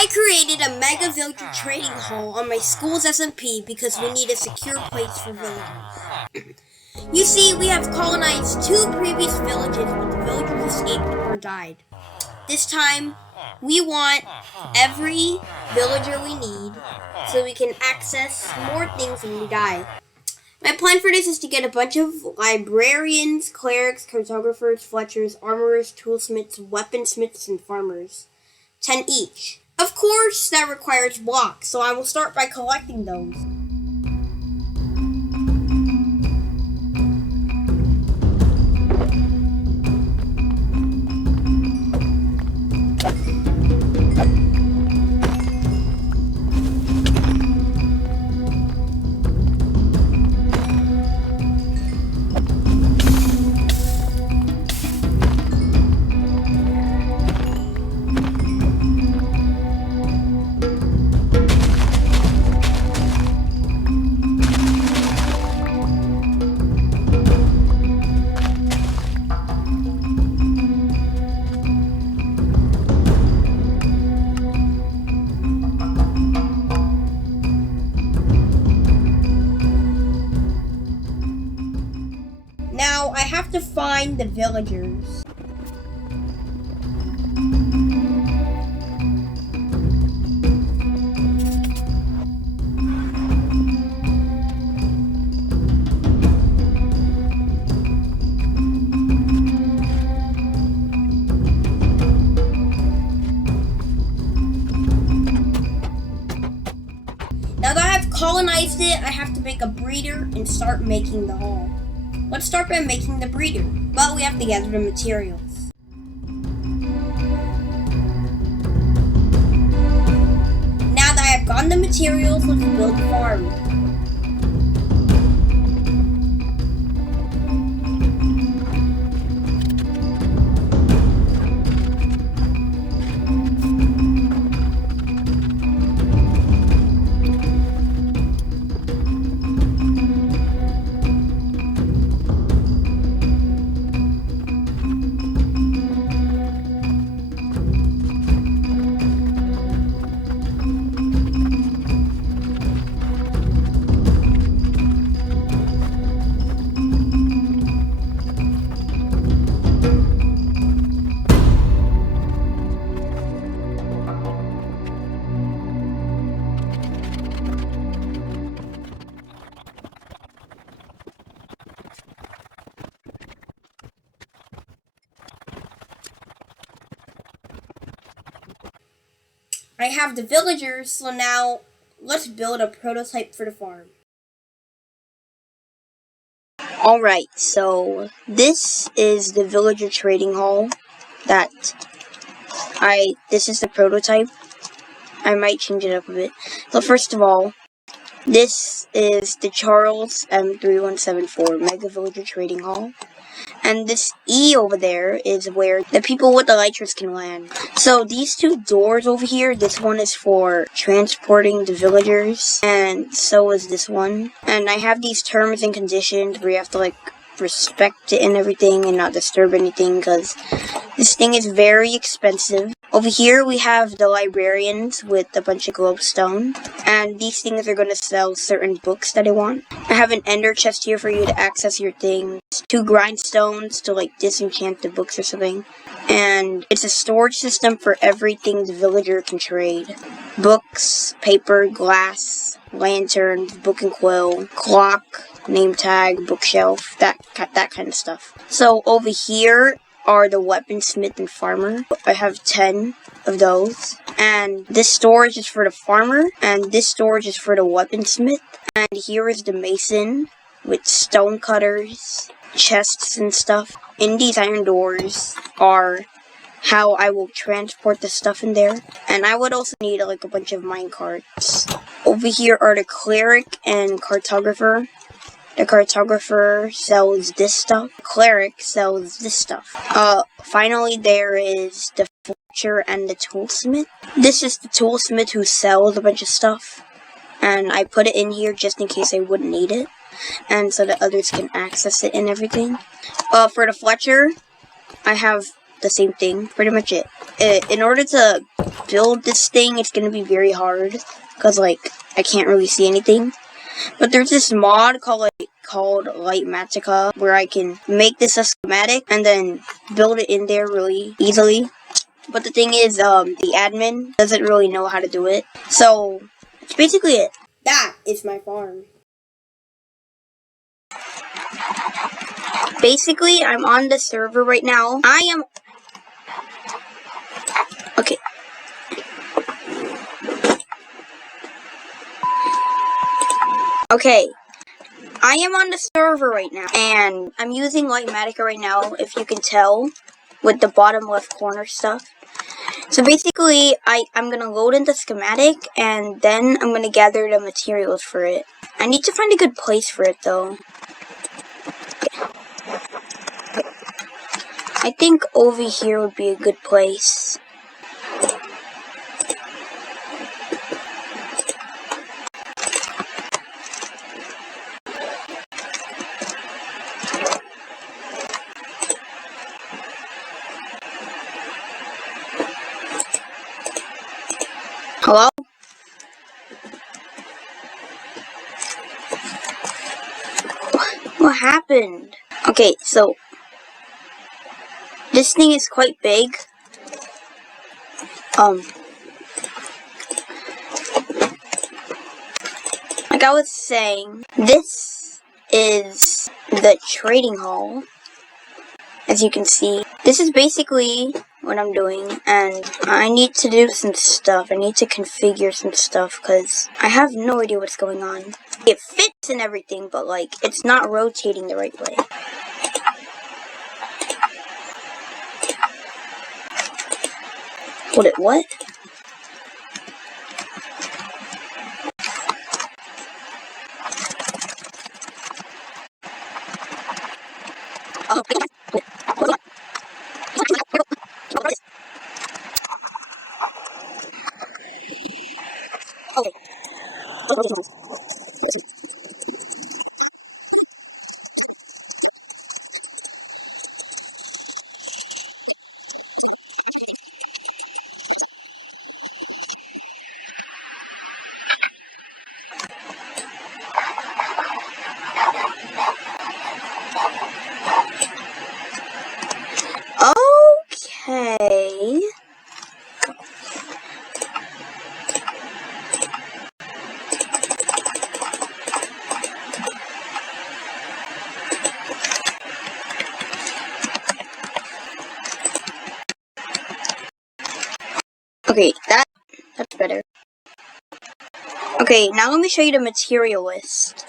I created a mega villager trading hall on my school's SMP because we need a secure place for villagers. You see, we have colonized 2 previous villages, but the villagers escaped or died. This time, we want every villager we need so we can access more things when we die. My plan for this is to get a bunch of librarians, clerics, cartographers, fletchers, armorers, toolsmiths, weaponsmiths, and farmers. 10 each. Of course, that requires blocks, so I will start by collecting those. Now, I have to find the villagers. Now that I have colonized it, I have to make a breeder and start making the hall. Let's start by making the breeder, but we have to gather the materials. Now that I have gotten the materials, let's build the farm. I have the villagers, so now let's build a prototype for the farm. Alright, so this is the villager trading hall this is the prototype. I might change it up a bit. So first of all, this is the Charles M3174 Mega Villager Trading Hall. And this E over there is where the people with the elytras can land. So these 2 doors over here, this one is for transporting the villagers, and so is this one. And I have these terms and conditions where you have to respect it and everything and not disturb anything, because this thing is very expensive. Over here we have the librarians with a bunch of glowstone, and these things are going to sell certain books that I want. I have an ender chest here for you to access your things, 2 grindstones to disenchant the books or something, and it's a storage system for everything the villager can trade. Books, paper, glass, lanterns, book and quill, clock, name tag, bookshelf, that kind of stuff. So over here are the weaponsmith and farmer. I have 10 of those. And this storage is for the farmer, and this storage is for the weaponsmith. And here is the mason with stone cutters, chests and stuff. And these iron doors are how I will transport the stuff in there. And I would also need a bunch of minecarts. Over here are the cleric and cartographer. The cartographer sells this stuff. The cleric sells this stuff. Finally there is the fletcher and the toolsmith. This is the toolsmith who sells a bunch of stuff. And I put it in here just in case I wouldn't need it, and so that others can access it and everything. For the fletcher, I have the same thing, pretty much it. In order to build this thing, it's gonna be very hard because like I can't really see anything. But there's this mod called WhiteoutYT where I can make this a schematic and then build it in there really easily. But the thing is, the admin doesn't really know how to do it. So that's basically it. That is my farm. Basically, I'm on the server right now. Okay. Okay. I am on the server right now, and I'm using Lightmatica right now, if you can tell, with the bottom left corner stuff. So basically, I'm gonna load in the schematic, and then I'm gonna gather the materials for it. I need to find a good place for it, though. I think over here would be a good place. Hello? What happened? Okay, so this thing is quite big. Like I was saying, this is the trading hall. As you can see, this is basically what I'm doing, and I need to do some stuff. I need to configure some stuff because I have no idea what's going on. It fits and everything, but like it's not rotating the right way. What? Oh. Okay. Okay. Okay, that's better. Okay, now let me show you the material list.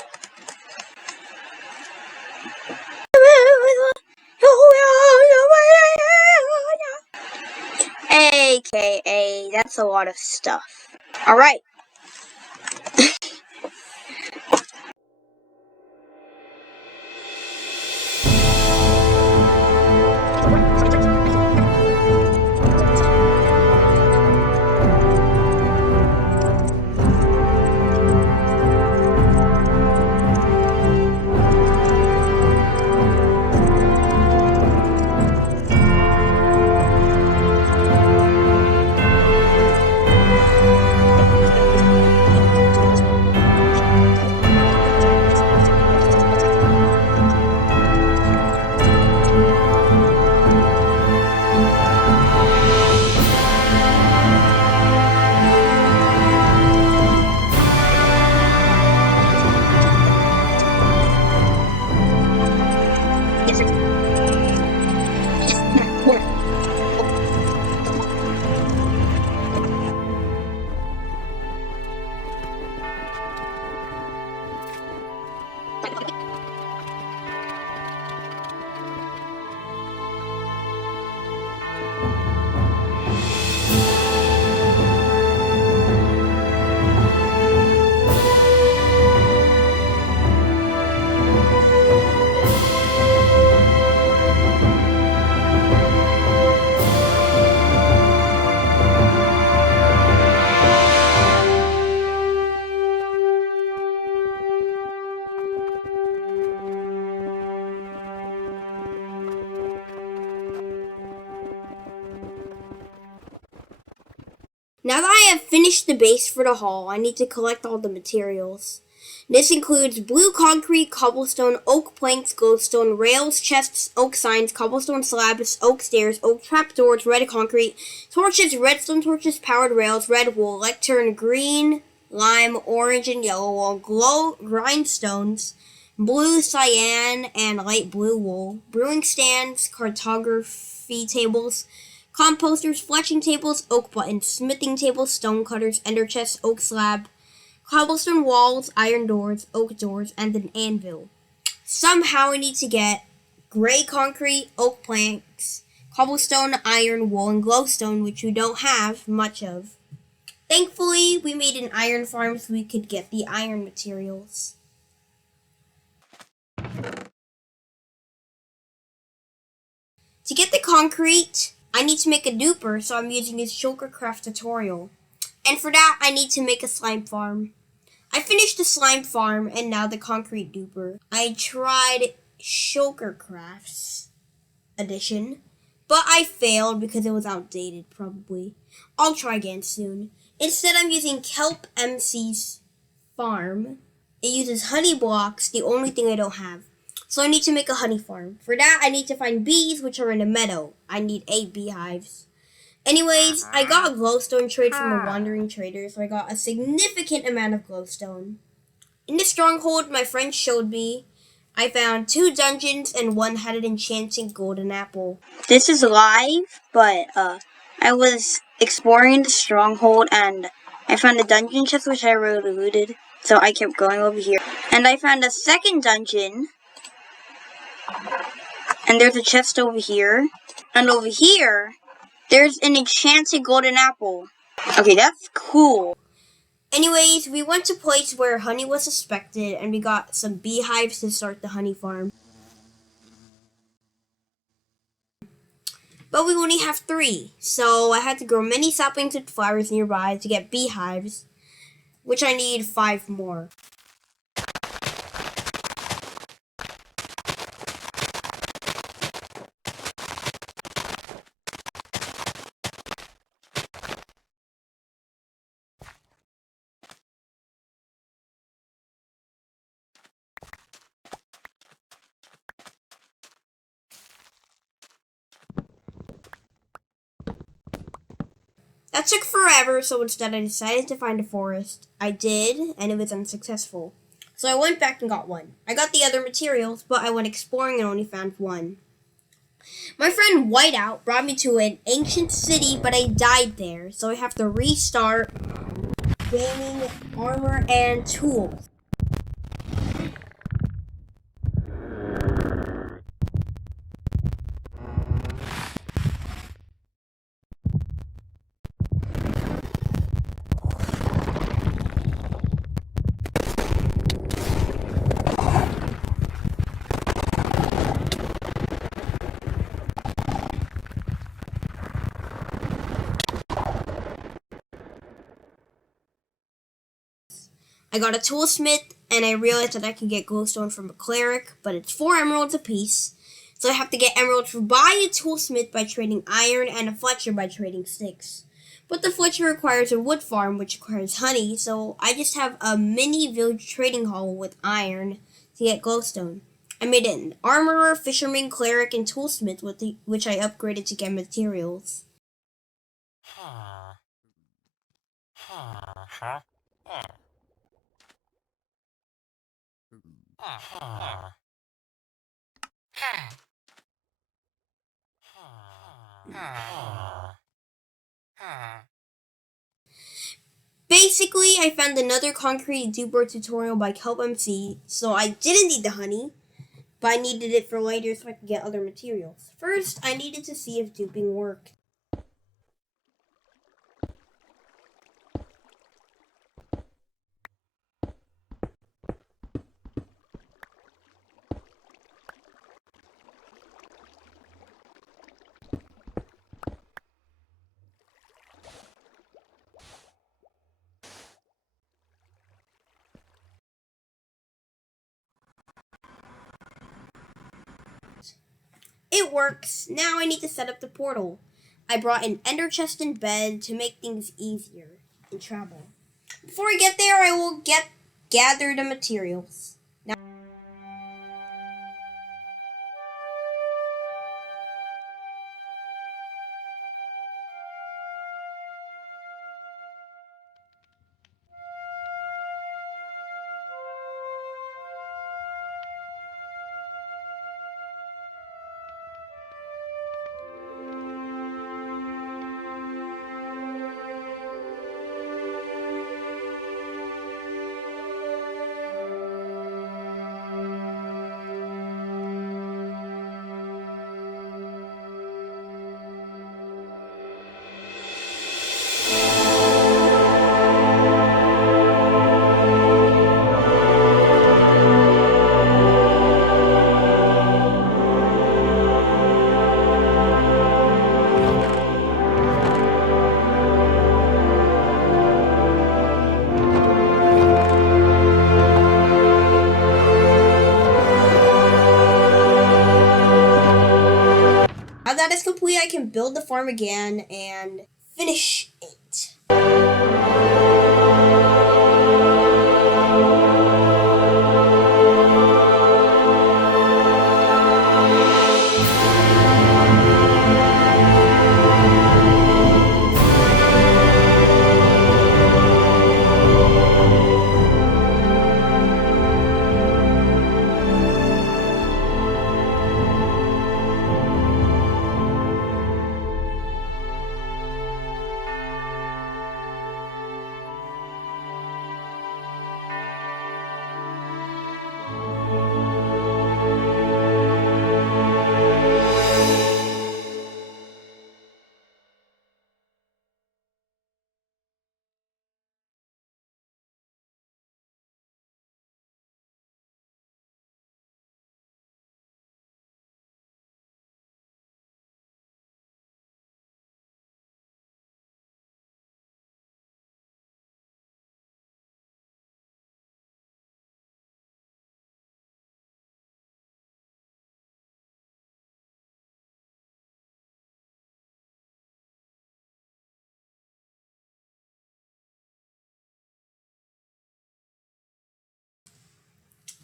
AKA, that's a lot of stuff. Alright. Now that I have finished the base for the hall, I need to collect all the materials. This includes blue concrete, cobblestone, oak planks, glowstone, rails, chests, oak signs, cobblestone slabs, oak stairs, oak trapdoors, red concrete, torches, redstone torches, powered rails, red wool, lectern, green, lime, orange, and yellow wool, glow grindstones, blue, cyan, and light blue wool, brewing stands, cartography tables, composters, fletching tables, oak buttons, smithing tables, stone cutters, ender chests, oak slab, cobblestone walls, iron doors, oak doors, and an anvil. Somehow I need to get gray concrete, oak planks, cobblestone, iron, wool, and glowstone, which we don't have much of. Thankfully, we made an iron farm so we could get the iron materials. To get the concrete, I need to make a duper, so I'm using his Shulkercraft tutorial. And for that, I need to make a slime farm. I finished the slime farm and now the concrete duper. I tried Shulkercraft's edition, but I failed because it was outdated, probably. I'll try again soon. Instead, I'm using Kelp MC's farm. It uses honey blocks, the only thing I don't have. So I need to make a honey farm. For that, I need to find bees, which are in a meadow. I need 8 beehives. Anyways, I got a glowstone trade from a wandering trader, so I got a significant amount of glowstone. In the stronghold my friend showed me, I found 2 dungeons and one had an enchanting golden apple. This is live, but I was exploring the stronghold and I found a dungeon chest which I really looted, so I kept going over here. And I found a second dungeon, and there's a chest over here, and over here there's an enchanted golden apple. Okay, that's cool. Anyways, we went to a place where honey was suspected, and we got some beehives to start the honey farm. But we only have 3, so I had to grow many saplings and flowers nearby to get beehives, which I need 5 more. That took forever, so instead I decided to find a forest. I did, and it was unsuccessful. So I went back and got one. I got the other materials, but I went exploring and only found one. My friend Whiteout brought me to an ancient city, but I died there, so I have to restart gaining armor and tools. I got a toolsmith, and I realized that I can get glowstone from a cleric, but it's 4 emeralds apiece. So I have to get emeralds by a toolsmith by trading iron and a fletcher by trading sticks. But the fletcher requires a wood farm, which requires honey, so I just have a mini village trading hall with iron to get glowstone. I made an armorer, fisherman, cleric, and toolsmith, which I upgraded to get materials. Basically, I found another concrete duper tutorial by KelpMC, so I didn't need the honey, but I needed it for later so I could get other materials. First, I needed to see if duping worked. It works. Now I need to set up the portal. I brought an ender chest and bed to make things easier in travel. Before I get there, I will gather the materials. Now that is complete, I can build the farm again and finish it.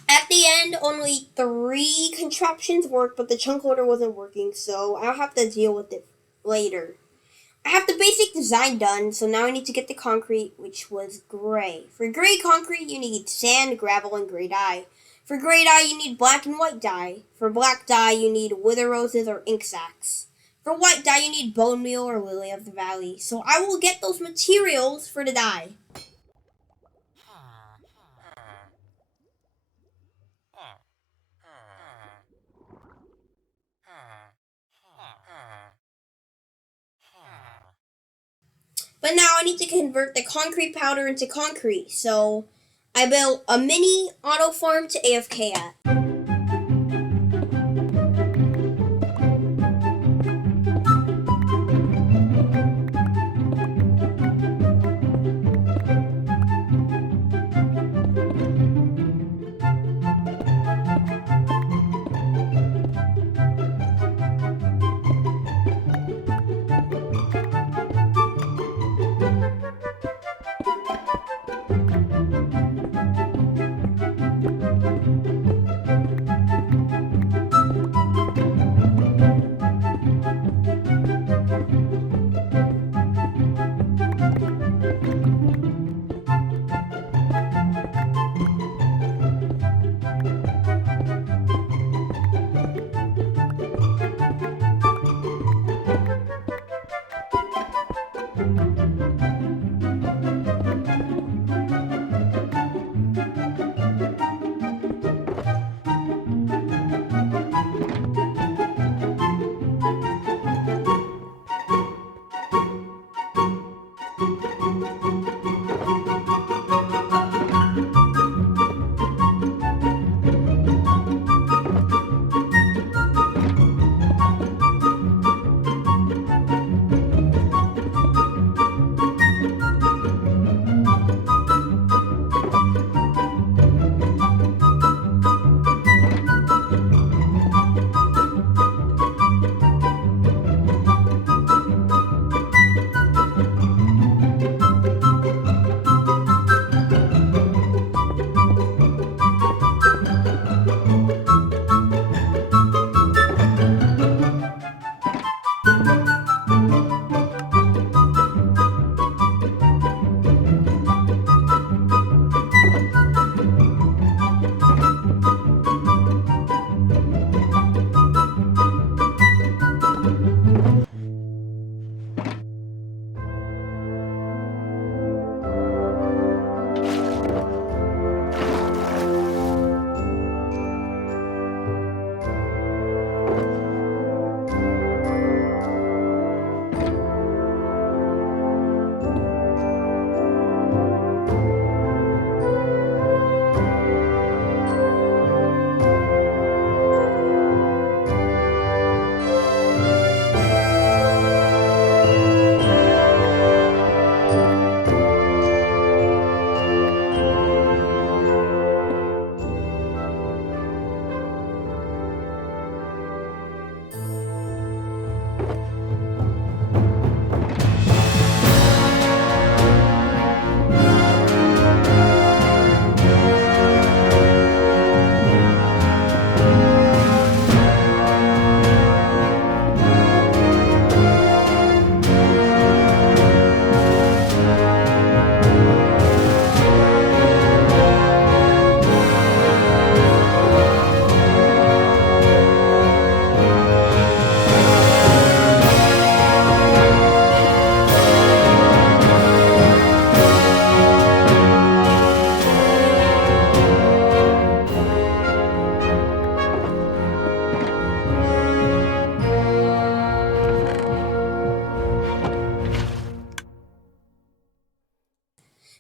At the end, only 3 contraptions worked, but the chunk loader wasn't working, so I'll have to deal with it later. I have the basic design done, so now I need to get the concrete, which was gray. For gray concrete, you need sand, gravel, and gray dye. For gray dye, you need black and white dye. For black dye, you need wither roses or ink sacs. For white dye, you need bone meal or lily of the valley. So I will get those materials for the dye. But now I need to convert the concrete powder into concrete, so I built a mini auto farm to AFK at.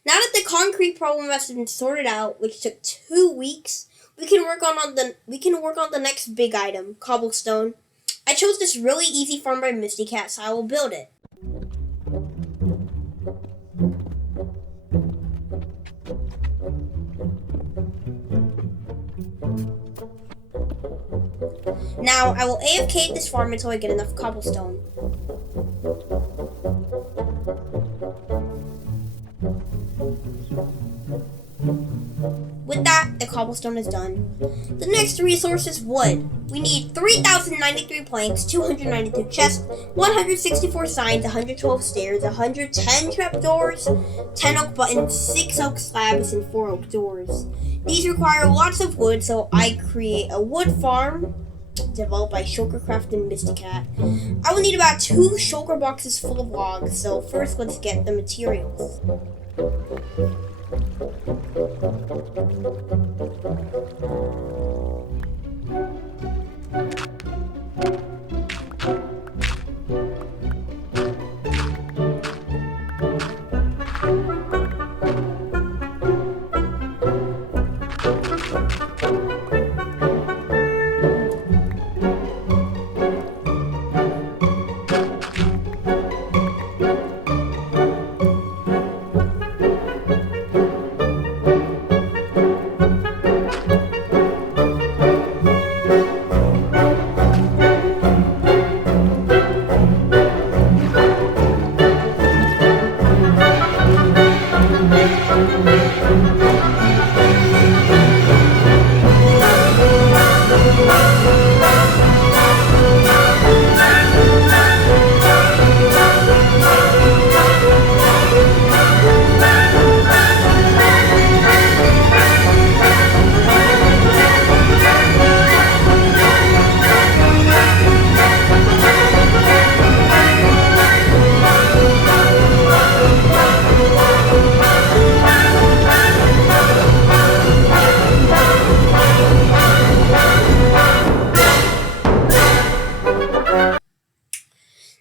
Now that the concrete problem has been sorted out, which took 2 weeks, we can work on the next big item, cobblestone. I chose this really easy farm by Misty Cat, so I will build it. Now, I will AFK this farm until I get enough cobblestone. With that, the cobblestone is done. The next resource is wood. We need 3,093 planks, 292 chests, 164 signs, 112 stairs, 110 trapdoors, 10 oak buttons, 6 oak slabs, and 4 oak doors. These require lots of wood, so I create a wood farm developed by Shulkercraft and Misty Cat. I will need about 2 shulker boxes full of logs, so first let's get the materials.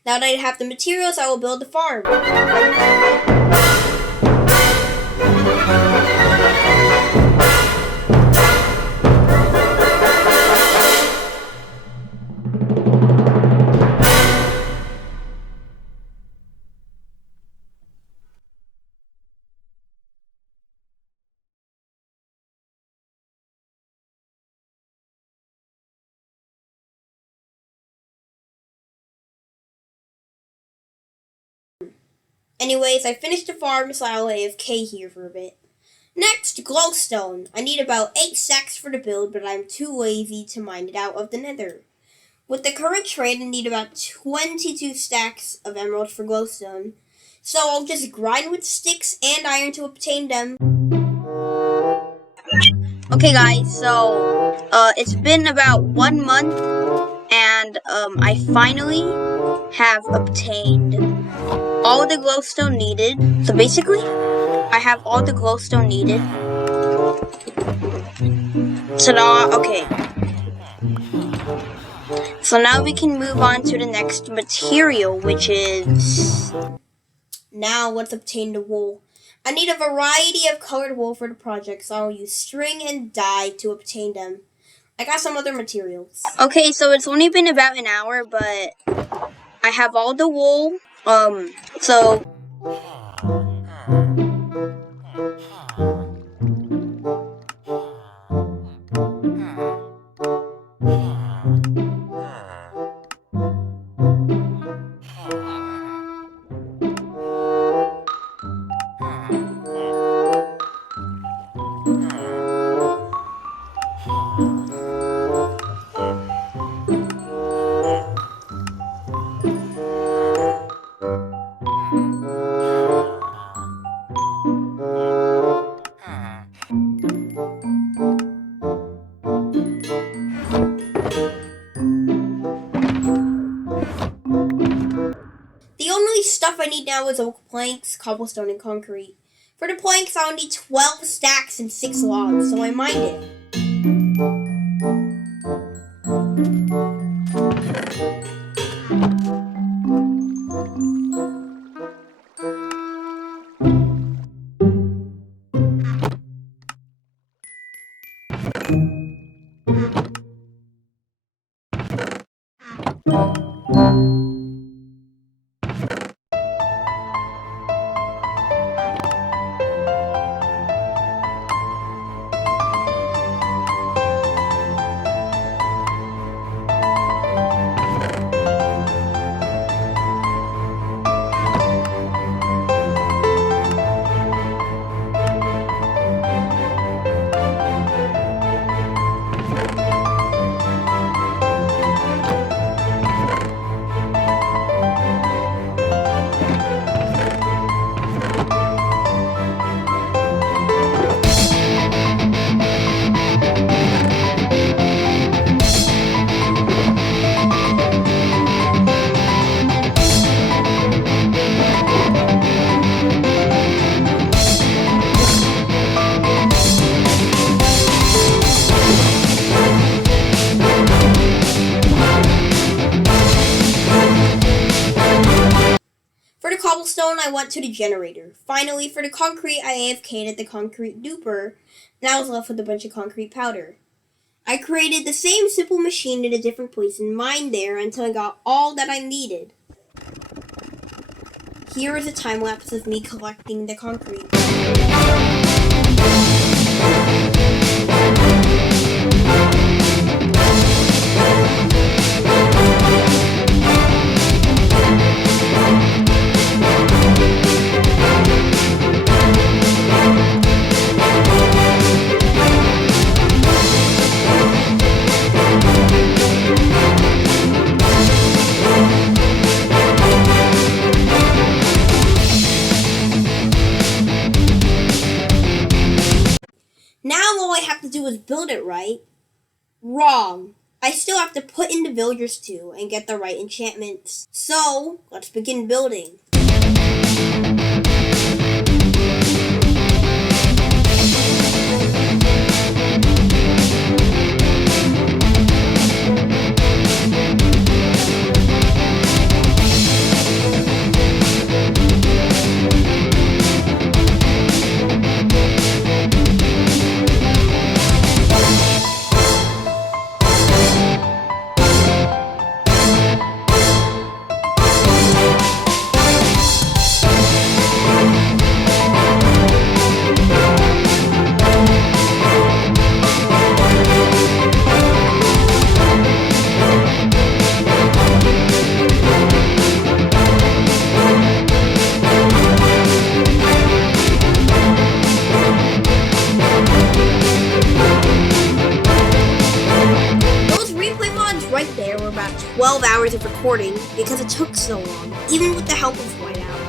Now that I have the materials, I will build the farm. Anyways, I finished the farm, so I'll AFK here for a bit. Next, glowstone. I need about 8 stacks for the build, but I'm too lazy to mine it out of the nether. With the current trade, I need about 22 stacks of emeralds for glowstone. So I'll just grind with sticks and iron to obtain them. Okay guys, so it's been about 1 month and I finally have obtained all the glowstone needed. So basically, I have all the glowstone needed. So now, okay. So now we can move on to the next material, which is... Now let's obtain the wool. I need a variety of colored wool for the project, so I'll use string and dye to obtain them. I got some other materials. Okay, so it's only been about an hour, but I have all the wool. So... The only stuff I need now is oak planks, cobblestone, and concrete. For the planks, I'll need 12 stacks and 6 logs, so I mined it. I went to the generator. Finally, for the concrete, I AFK'd at the concrete duper, and I was left with a bunch of concrete powder. I created the same simple machine in a different place and mined there until I got all that I needed. Here is a time lapse of me collecting the concrete. Now all I have to do is build it right. Wrong. I still have to put in the villagers too and get the right enchantments. So, let's begin building. Right there were about 12 hours of recording because it took so long, even with the help of Whiteout.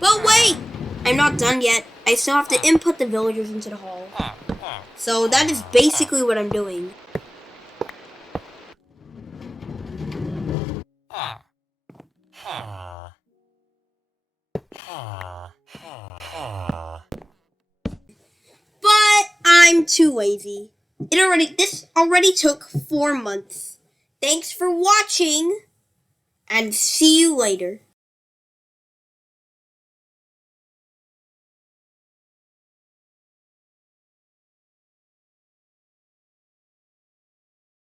But wait! I'm not done yet. I still have to input the villagers into the hall. So that is basically what I'm doing. But I'm too lazy. This already took 4 months. Thanks for watching, and see you later.